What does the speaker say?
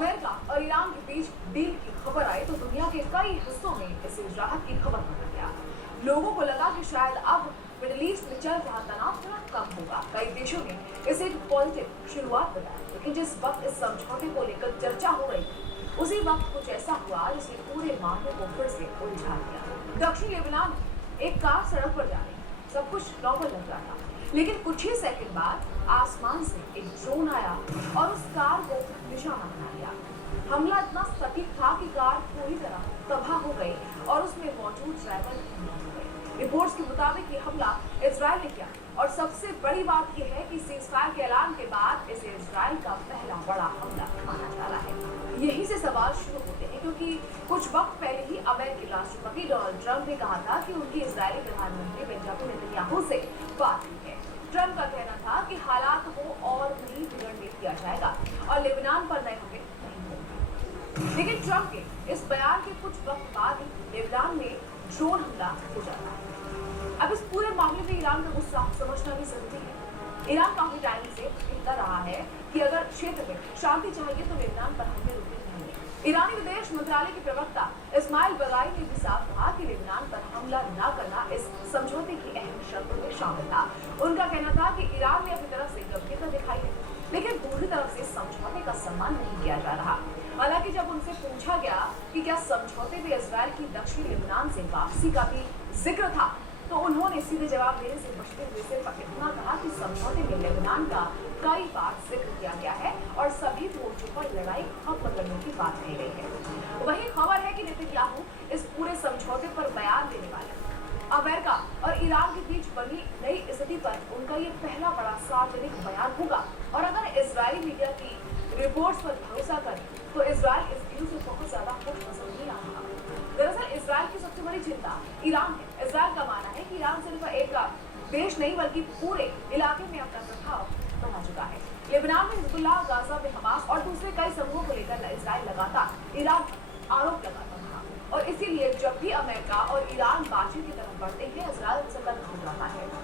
America और Iran के बीच deal की खबर आई तो दुनिया के कई हिस्सों में इसे राहत की खबर बन गया। लोगों को लगा कि शायद अब मिडिल ईस्ट में चल रहा तनाव थोड़ा कम होगा। कई देशों ने इसे एक पॉजिटिव शुरुआत बताया, लेकिन जिस वक्त इस समझौते को लेकर चर्चा हो रही थी उसी वक्त कुछ ऐसा हुआ जिसने पूरे मामले को फिर से उलझा दिया। दक्षिण लेबनान में एक कार सड़क पर जा रही, सब कुछ नॉर्मल लग रहा था, लेकिन कुछ ही सेकंड बाद आसमान से एक ड्रोन आया और उस कार को निशाना बना लिया। हमला इतना सटीक था कि कार पूरी तरह तबाह हो गई और उसमें मौजूद ड्राइवर भी मर गए। रिपोर्ट्स के मुताबिक ये हमला इजराइल ने किया और सबसे बड़ी बात यह है कि सीज़फायर के ऐलान के बाद इसे इजराइल का पहला बड़ा हमला माना जा रहा है। यहीं से सवाल शुरू होते हैं, क्योंकि कुछ वक्त पहले ही अमेरिकी राष्ट्रपति डोनाल्ड ट्रंप ने कहा था कि उनकी इजरायली प्रधानमंत्री बेंजामिन नेतन्याहू से बात हुई है। ट्रंप का कहना था कि हालात को और नहीं बिगड़ने दिया जाएगा और लेबनान पर नए हमले नहीं होंगे। लेकिन ट्रंप के इस बयान के कुछ वक्त बाद ही लेबनान में ड्रोन हमला हो जाता है। अब इस पूरे मामले में ईरान का गुस्सा समझना भी जरूरी है। ईरान काफी टाइम से कहता रहा है कि अगर क्षेत्र में शांति चाहिए तो लेबनान पर हमले रुकने नहीं। ईरानी विदेश मंत्रालय के प्रवक्ता इस्माइल बगाई ने भी साफ कहा कि लेबनान पर हमला न करना इस समझौते की अहम शर्तों में शामिल था। उनका कहना था कि ईरान ने अपनी तरफ से गंभीरता दिखाई है, लेकिन पूरी तरफ से समझौते का सम्मान नहीं किया जा रहा। हालांकि जब उनसे पूछा गया कि क्या समझौते में इजराइल की दक्षिणी लेबनान से वापसी का भी जिक्र था, तो उन्होंने सीधे जवाब देने से बचते हुए सिर्फ इतना कहा कि समझौते में लेबनान का कई बार जिक्र किया गया है और सभी मोर्चों पर लड़ाई खत्म करने की बात कही गई है। वही खबर है कि नेतन्याहू इस पूरे समझौते पर बयान देने वाले हैं। अमेरिका और ईरान के बीच बनी नई स्थिति पर उनका ये पहला बड़ा सार्वजनिक बयान होगा और अगर इजरायली मीडिया की रिपोर्ट्स पर भरोसा करें तो इजराइल इस डील से बहुत ज्यादा खुश नजर नहीं आ रहा। दरअसल इजराइल की सबसे बड़ी चिंता ईरान है। इजराइल का मानना है कि ईरान सिर्फ एक देश नहीं बल्कि पूरे इलाके में अपना प्रभाव बना चुका है। लेबनान में हिजबुल्लाह, गाजा में हमास और दूसरे कई समूहों को लेकर इजराइल लगातार ईरान पर आरोप लगाता रहा और इसीलिए जब भी अमेरिका और ईरान बातचीत की तरफ बढ़ते हैं इजराइल उनसे कन्फ्यूज रहा है।